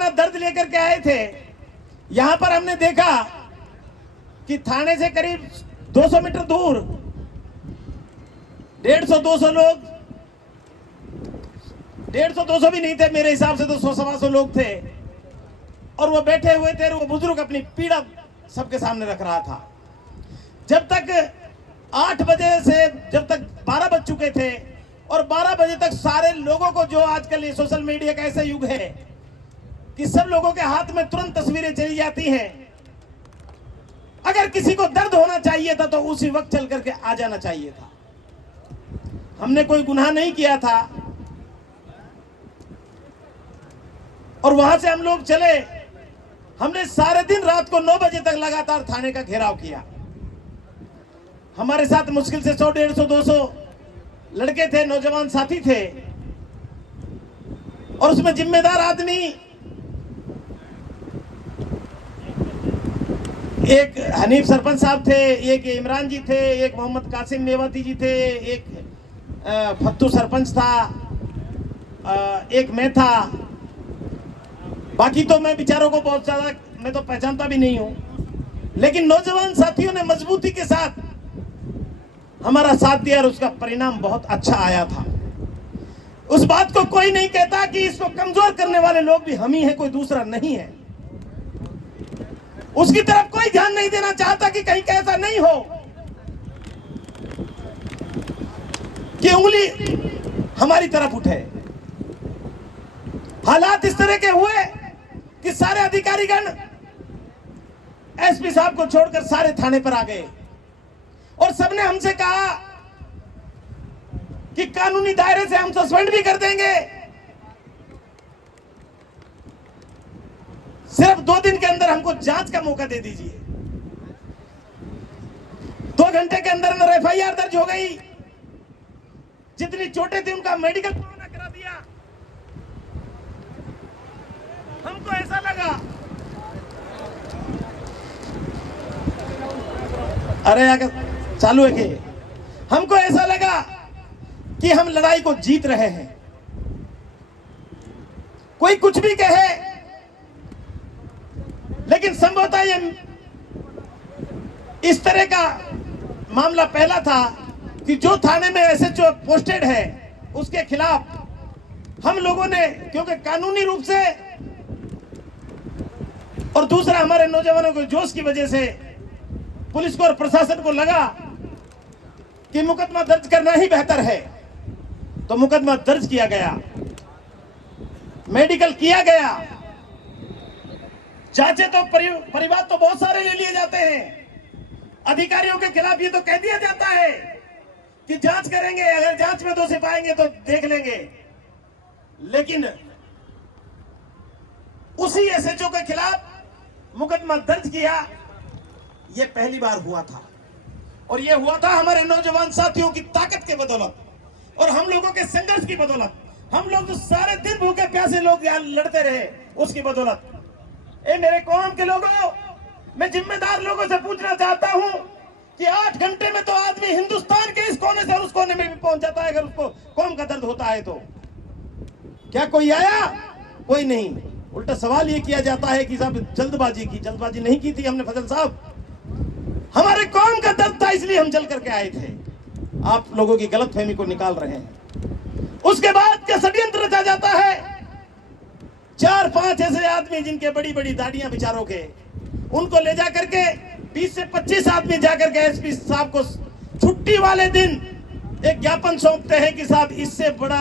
अपना दर्द लेकर के आए थे। यहां पर हमने देखा कि थाने से करीब 200 मीटर दूर 150-200 लोग, 150-200 भी नहीं थे मेरे हिसाब से, तो 100-125 लोग थे, और वो बैठे हुए थे। वो बुजुर्ग अपनी पीड़ा सबके सामने रख रहा था। जब तक 8 बजे से जब तक 12 बज चुके थे, और 12 बजे तक सारे लोगों को, जो आजकल ये सोशल मीडिया का ऐसा युग है कि सब लोगों के हाथ में तुरंत तस्वीरें चली जाती हैं। अगर किसी को दर्द होना चाहिए था तो उसी वक्त चल करके आ जाना चाहिए था। हमने कोई गुनाह नहीं किया था, और वहां से हम लोग चले। हमने सारे दिन रात को 9 बजे तक लगातार थाने का घेराव किया। हमारे साथ मुश्किल से 100, 150, 200 लड़के थे, नौजवान साथी थे, और उसमें जिम्मेदार आदमी एक हनीफ सरपंच साहब थे, एक इमरान जी थे, एक मोहम्मद कासिम मेवाती जी थे, एक फत्तू सरपंच था, एक मैं था। बाकी तो मैं बेचारों को बहुत ज्यादा मैं तो पहचानता भी नहीं हूं, लेकिन नौजवान साथियों ने मजबूती के साथ हमारा साथ दिया और उसका परिणाम बहुत अच्छा आया था। उस बात को कोई नहीं कहता कि इसको कमजोर करने वाले लोग भी हम ही हैं, कोई दूसरा नहीं है। उसकी तरफ कोई ध्यान नहीं देना चाहता कि कहीं ऐसा नहीं हो कि उंगली हमारी तरफ उठे। हालात इस तरह के हुए कि सारे अधिकारीगण एसपी साहब को छोड़कर सारे थाने पर आ गए, और सबने हमसे कहा कि कानूनी दायरे से हम सस्पेंड भी कर देंगे, सिर्फ 2 दिन के अंदर हमको जांच का मौका दे दीजिए। 2 घंटे के अंदर अंदर FIR दर्ज हो गई। जितनी चोटें थी उनका मेडिकल करा दिया। हमको ऐसा लगा, अरे अगर चालू है कि हमको ऐसा लगा कि हम लड़ाई को जीत रहे हैं। कोई कुछ भी कहे, लेकिन संभवतः ये इस तरह का मामला पहला था कि जो थाने में SHO पोस्टेड है उसके खिलाफ हम लोगों ने, क्योंकि कानूनी रूप से और दूसरा हमारे नौजवानों के जोश की वजह से पुलिस को और प्रशासन को लगा कि मुकदमा दर्ज करना ही बेहतर है, तो मुकदमा दर्ज किया गया, मेडिकल किया गया। जांचे तो परिवार तो बहुत सारे ले लिए जाते हैं। अधिकारियों के खिलाफ ये तो कह दिया जाता है कि जांच करेंगे, अगर जांच में दोषी पाएंगे तो देख लेंगे, लेकिन उसी SHO के खिलाफ मुकदमा दर्ज किया, ये पहली बार हुआ था। और ये हुआ था हमारे नौजवान साथियों की ताकत के बदौलत और हम लोगों के संघर्ष की बदौलत। हम लोग जो सारे दिन भूखे प्यासे लोग यहाँ लड़ते रहे, उसकी बदौलत। ए मेरे कौम के लोगों, मैं जिम्मेदार लोगों से पूछना चाहता हूं कि 8 घंटे में तो आदमी हिंदुस्तान के इस कोने से उस कोने में भी पहुंच जाता है, अगर उसको कौम का दर्द होता है तो। क्या कोई आया? कोई नहीं। उल्टा सवाल ये किया जाता है कि साहब जल्दबाजी नहीं की थी हमने फजल साहब, हमारे कौम का दर्द था इसलिए हम जल करके आए थे। आप लोगों की गलतफहमी को निकाल रहे हैं। उसके बाद क्या षड्यंत्र रचा जाता है। 4-5 ऐसे आदमी जिनके बड़ी बड़ी दाढ़ियां बेचारों के, उनको ले जा करके 20 से 25 आदमी जाकर के एसपी साहब को छुट्टी वाले दिन एक ज्ञापन सौंपते हैं कि साहब इससे बड़ा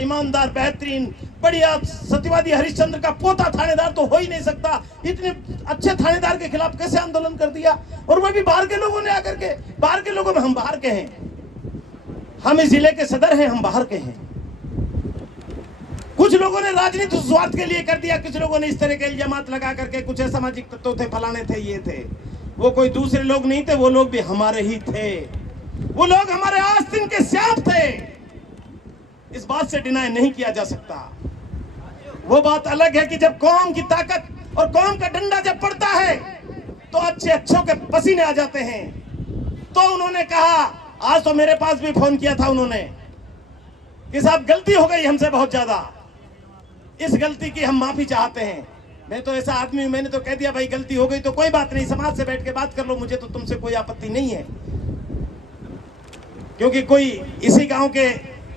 ईमानदार, बेहतरीन, बढ़िया सत्यवादी हरिश्चंद्र का पोता थानेदार तो हो ही नहीं सकता। इतने अच्छे थानेदार के खिलाफ कैसे आंदोलन कर दिया, और वो भी बाहर के लोगों ने आकर के। बाहर के लोगों में हम बाहर के हैं, हम इस जिले के सदर हैं, हम बाहर के हैं। कुछ लोगों ने राजनीतिक स्वार्थ के लिए कर दिया, कुछ लोगों ने इस तरह के इल्जामात लगा करके, कुछ असामाजिक तत्व थे, फलाने थे, ये थे। वो कोई दूसरे लोग नहीं थे, वो लोग भी हमारे ही थे। वो लोग हमारे आस्तीन के स्याप थे, इस बात से डिनाई नहीं किया जा सकता। वो बात अलग है कि जब कौम की ताकत और कौम का डंडा जब पड़ता है तो अच्छे अच्छों के पसीने आ जाते हैं। तो उन्होंने कहा, आज तो मेरे पास भी फोन किया था उन्होंने कि साहब गलती हो गई हमसे बहुत ज्यादा, इस गलती की हम माफी चाहते हैं। मैं तो ऐसा आदमी हूं, मैंने तो कह दिया भाई गलती हो गई तो कोई बात नहीं, समाज से बैठ के बात कर लो, मुझे तो तुमसे कोई आपत्ति नहीं है। क्योंकि कोई इसी गांव के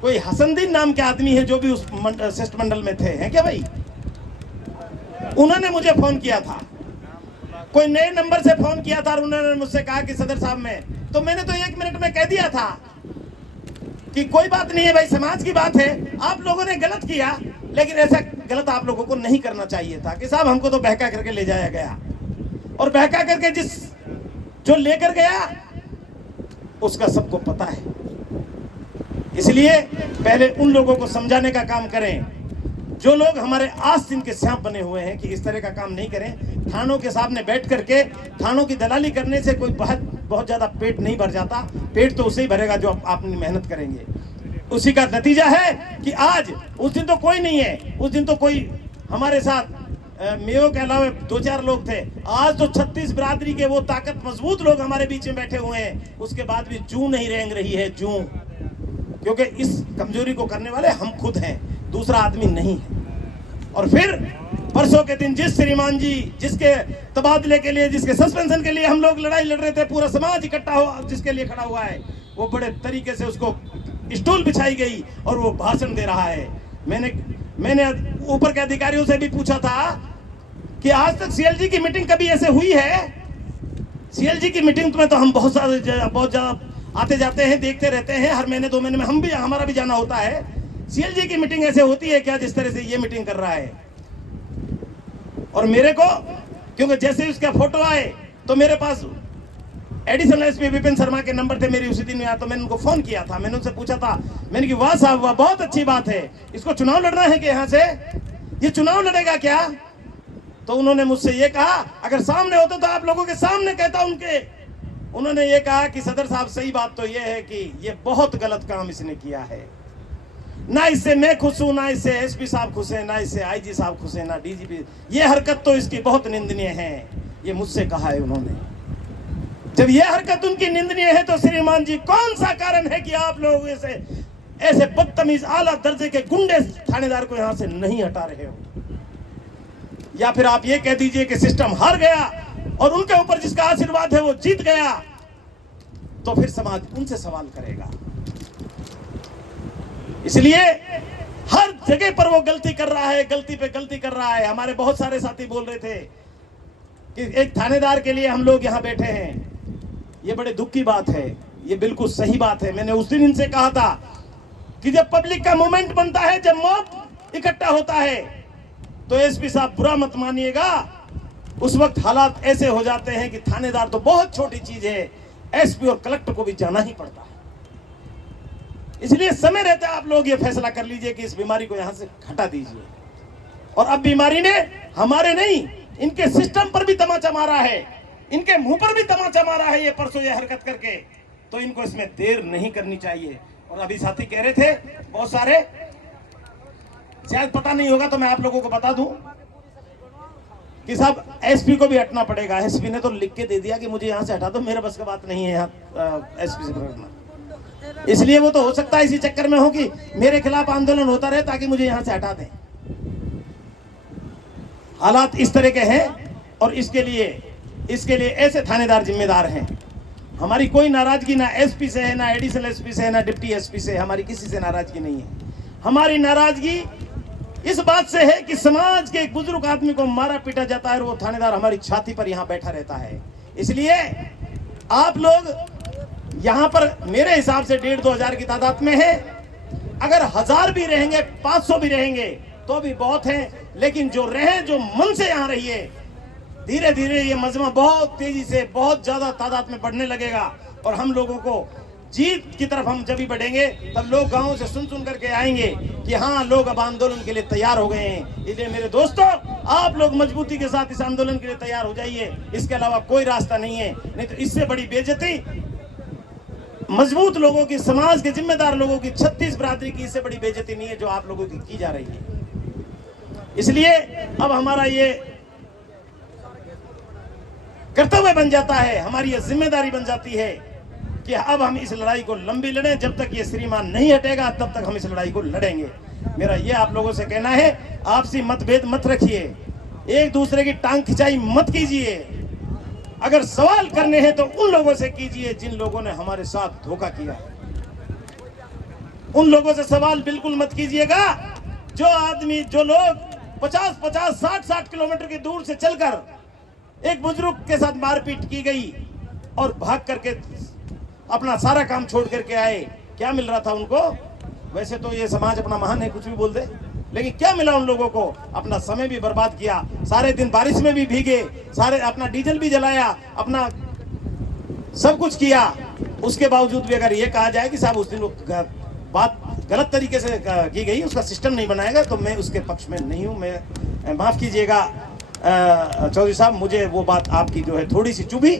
कोई हसनदीन नाम के आदमी है जो भी उस शिष्टमंडल में थे, हैं क्या भाई, उन्होंने मुझे फोन किया था, कोई नए नंबर से फोन किया था और उन्होंने मुझसे कहा कि सदर साहब में, तो मैंने तो 1 मिनट में कह दिया था कि कोई बात नहीं है भाई, समाज की बात है, आप लोगों ने गलत किया, लेकिन ऐसा गलत आप लोगों को नहीं करना चाहिए था कि साहब हमको तो बहका करके ले जाया गया, और बहका करके जो लेकर गया उसका सबको पता है। इसलिए पहले उन लोगों को समझाने का काम करें जो लोग हमारे आस्तीन के सांप बने हुए हैं कि इस तरह का काम नहीं करें। थानों के सामने बैठ करके थानों की दलाली करने से कोई बहुत ज्यादा पेट नहीं भर जाता, पेट तो उसे ही भरेगा जो आप अपनी मेहनत करेंगे। उसी का नतीजा है कि आज, उस दिन तो कोई नहीं है, उस दिन तो कोई हमारे साथ मेयो के अलावा 2-4 लोग थे, आज तो 36 बिरादरी के वो ताकत मजबूत लोग हमारे बीच में बैठे हुए हैं, उसके बाद भी जूं नहीं रेंग रही है, जूं, क्योंकि इस कमजोरी को करने वाले हम खुद हैं, दूसरा आदमी नहीं है। और फिर परसों के दिन जिस श्रीमान जी जिसके तबादले के लिए, जिसके सस्पेंशन के लिए हम लोग लड़ाई लड़ रहे थे, पूरा समाज इकट्ठा हो जिसके लिए खड़ा हुआ है, वो बड़े तरीके से उसको स्टूल बिछाई गई और वो भाषण दे रहा है। मैंने ऊपर के अधिकारियों से भी पूछा था कि आज तक सीएलजी की मीटिंग कभी ऐसे हुई है? सीएलजी की मीटिंग में तो हम बहुत ज्यादा आते जाते हैं, देखते रहते हैं, हर महीने 2 महीने में हमारा भी जाना होता है। सीएलजी की मीटिंग ऐसे होती है क्या जिस तरह से ये मीटिंग कर रहा है? और मेरे को, क्योंकि जैसे उसका फोटो आए तो मेरे पास एडिशनल एसपी विपिन शर्मा के नंबर थे मेरी उसी दिन में, तो मैंने उनको फोन किया था, मैंने उनसे पूछा था, मैंने कि वाह साहब वाह, बहुत अच्छी बात है, इसको चुनाव लड़ना है कि यहाँ से ये चुनाव लड़ेगा क्या? तो उन्होंने मुझसे ये कहा, अगर सामने होते तो आप लोगों के सामने कहता उनके। उन्होंने ये कहा कि सदर साहब सही बात तो ये है कि ये बहुत गलत काम इसने किया है, ना इससे मैं खुश हूं, ना इससे एसपी साहब खुश है, ना इससे आईजी साहब खुश है, ना डीजीपी, ये हरकत तो इसकी बहुत निंदनीय है, ये मुझसे कहा है उन्होंने। जब ये हरकत उनकी निंदनीय है तो श्रीमान जी कौन सा कारण है कि आप लोग ऐसे बदतमीज आला दर्जे के गुंडे थानेदार को यहां से नहीं हटा रहे हो? या फिर आप ये कह दीजिए कि सिस्टम हार गया और उनके ऊपर जिसका आशीर्वाद है वो जीत गया, तो फिर समाज उनसे सवाल करेगा। इसलिए हर जगह पर वो गलती कर रहा है, गलती पे गलती कर रहा है। हमारे बहुत सारे साथी बोल रहे थे कि एक थानेदार के लिए हम लोग यहाँ बैठे हैं, ये बड़े दुख की बात है, ये बिल्कुल सही बात है। मैंने उस दिन इनसे कहा था कि जब पब्लिक का मूवमेंट बनता है, जब मॉब इकट्ठा होता है, तो एसपी साहब बुरा मत मानिएगा, उस वक्त हालात ऐसे हो जाते हैं कि थानेदार तो बहुत छोटी चीज है, एसपी और कलेक्टर को भी जाना ही पड़ता है। इसलिए समय रहता है आप लोग ये फैसला कर लीजिए कि इस बीमारी को यहां से हटा दीजिए। और अब बीमारी ने हमारे नहीं, इनके सिस्टम पर भी तमाचा मारा है, इनके मुंह पर भी तमाचा मारा है ये परसों ये हरकत करके, तो इनको इसमें देर नहीं करनी चाहिए। और अभी साथी कह रहे थे बहुत सारे, शायद पता नहीं होगा तो मैं आप लोगों को बता दूं कि साहब एसपी को भी हटना पड़ेगा। एसपी ने तो लिख के दे दिया कि मुझे यहां से हटा दो, मेरे बस की बात नहीं है यहाँ एसपी से हटना। इसलिए वो तो हो सकता है इसी चक्कर में हो कि मेरे खिलाफ आंदोलन होता रहे ताकि मुझे यहां से हटा दें। हालात इस तरह के हैं और इसके लिए ऐसे थानेदार जिम्मेदार हैं। हमारी कोई नाराजगी ना एसपी से है, ना एडिशनल एसपी से है, ना डिप्टी एसपी से, हमारी किसी से नाराजगी नहीं है। हमारी नाराजगी इस बात से है कि समाज के एक बुजुर्ग आदमी को मारा पीटा जाता है और वो थानेदार हमारी छाती पर यहाँ बैठा रहता है। इसलिए आप लोग यहाँ पर मेरे हिसाब से 1,500-2 हजार की तादाद में है। अगर 1000 भी रहेंगे, 500 भी रहेंगे तो भी बहुत है, लेकिन जो मन से यहाँ रहिए, धीरे धीरे ये मजमा बहुत तेजी से बहुत ज्यादा तादाद में बढ़ने लगेगा और हम लोगों को जीत की तरफ हम जब भी बढ़ेंगे तब लोग गांवों से सुन करके आएंगे कि हाँ, लोग अब आंदोलन के लिए तैयार हो गए हैं। इसलिए मेरे दोस्तों, आप लोग मजबूती के साथ इस आंदोलन के लिए तैयार हो जाइए, इसके अलावा कोई रास्ता नहीं है। नहीं तो इससे बड़ी बेइज्जती मजबूत लोगों की, समाज के जिम्मेदार लोगों की, 36 बिरादरी की इससे बड़ी बेइज्जती नहीं है जो आप लोगों की जा रही है। इसलिए अब हमारा ये कर्तव्य बन जाता है, हमारी ये जिम्मेदारी बन जाती है कि अब हम इस लड़ाई को लंबी लड़ें। जब तक ये श्रीमान नहीं हटेगा तब तक हम इस लड़ाई को लड़ेंगे। मेरा ये आप लोगों से कहना है, आपसी मतभेद मत रखिए, एक दूसरे की टांग खिंचाई मत कीजिए। अगर सवाल करने हैं तो उन लोगों से कीजिए जिन लोगों ने हमारे साथ धोखा किया। उन लोगों से सवाल बिल्कुल मत कीजिएगा जो आदमी, जो लोग 50-50, 60-60 किलोमीटर की दूर से चलकर एक बुजुर्ग के साथ मारपीट की गई और भाग करके अपना सारा काम छोड़ करके आए। क्या मिल रहा था उनको? वैसे तो ये समाज अपना महान है, कुछ भी बोल दे, लेकिन क्या मिला उन लोगों को? अपना समय भी बर्बाद किया, सारे दिन बारिश में भी भीगे, सारे अपना डीजल भी जलाया, अपना सब कुछ किया। उसके बावजूद भी अगर ये कहा जाए कि साहब उस दिन बात गलत तरीके से की गई, उसका सिस्टम नहीं बनाएगा, तो मैं उसके पक्ष में नहीं हूं। मैं माफ कीजिएगा चौधरी साहब, मुझे वो बात आपकी जो है थोड़ी सी चुभी,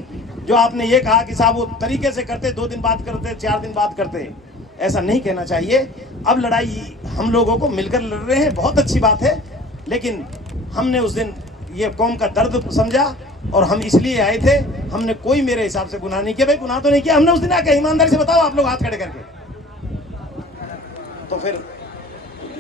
जो आपने ये कहा कि साहब वो तरीके से करते, 2 दिन बात करते, 4 दिन बात करते। ऐसा नहीं कहना चाहिए। अब लड़ाई हम लोगों को मिलकर लड़ रहे हैं, बहुत अच्छी बात है, लेकिन हमने उस दिन ये कौम का दर्द समझा और हम इसलिए आए थे। हमने कोई मेरे हिसाब से गुनाह नहीं किया। भाई गुनाह तो नहीं किया हमने उस दिन आके, ईमानदारी से बताओ आप लोग हाथ खड़े करके। तो फिर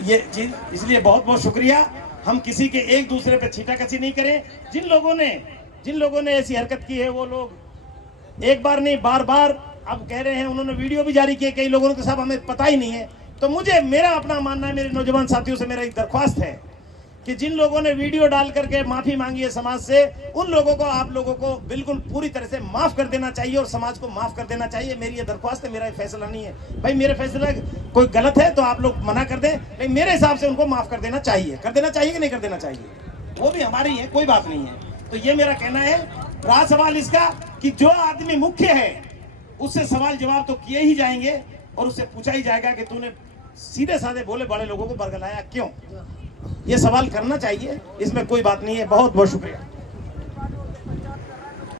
ये चीज, इसलिए बहुत बहुत शुक्रिया। हम किसी के एक दूसरे पे छींटाकशी नहीं करें। जिन लोगों ने ऐसी हरकत की है, वो लोग एक बार नहीं बार बार अब कह रहे हैं। उन्होंने वीडियो भी जारी किए कई लोगों ने, तो साहब हमें पता ही नहीं है। तो मुझे, मेरा अपना मानना है, मेरे नौजवान साथियों से मेरा एक दरख्वास्त है कि जिन लोगों ने वीडियो डाल करके माफी मांगी है समाज से, उन लोगों को, आप लोगों को बिल्कुल पूरी तरह से माफ कर देना चाहिए और समाज को माफ कर देना चाहिए। मेरी ये दरख्वास्त है, मेरा ये फैसला नहीं है। भाई मेरे फैसला कोई गलत है तो आप लोग मना कर दें, लेकिन मेरे हिसाब से उनको माफ कर देना चाहिए। कर देना चाहिए कि नहीं कर देना चाहिए, वो भी हमारी है, कोई बात नहीं है। तो ये मेरा कहना है। रहा सवाल इसका कि जो आदमी मुख्य है उससे सवाल जवाब तो किए ही जाएंगे और उससे पूछा ही जाएगा कि तूने सीधे साधे बोले बड़े लोगों को बरगलाया क्यों। ये सवाल करना चाहिए, इसमें कोई बात नहीं है। बहुत बहुत शुक्रिया।